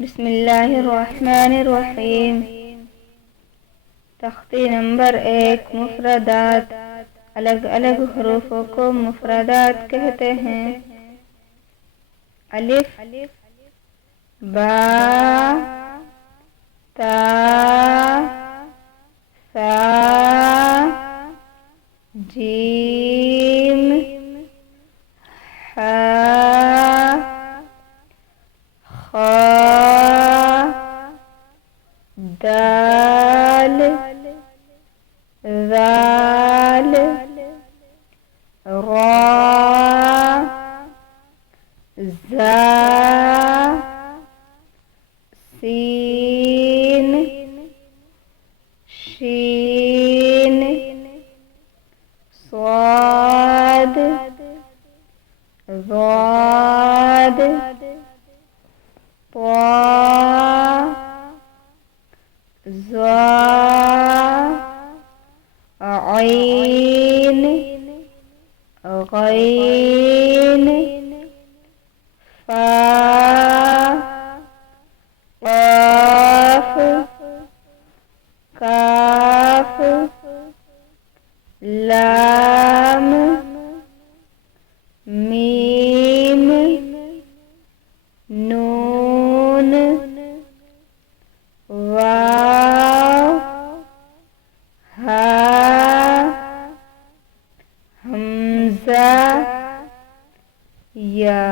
बिस्मिल्लाहिर्रहमानिर्रहीम। तख्ती नंबर 1, मुफरदात। अलग अलग हरूफों को मुफरदात कहते हैं। अलिफ, बा, ता, सा, जीम, हा, खा, दाल, ज़ाल, रा, ज़ा, सीन, शीन, स्वाद, ज़ाद, ता, ज़ा, ऐन, गैन, फा, क़ाफ, काफ, लाम, मीम, नून, वाव, हा, हमज़ा, या।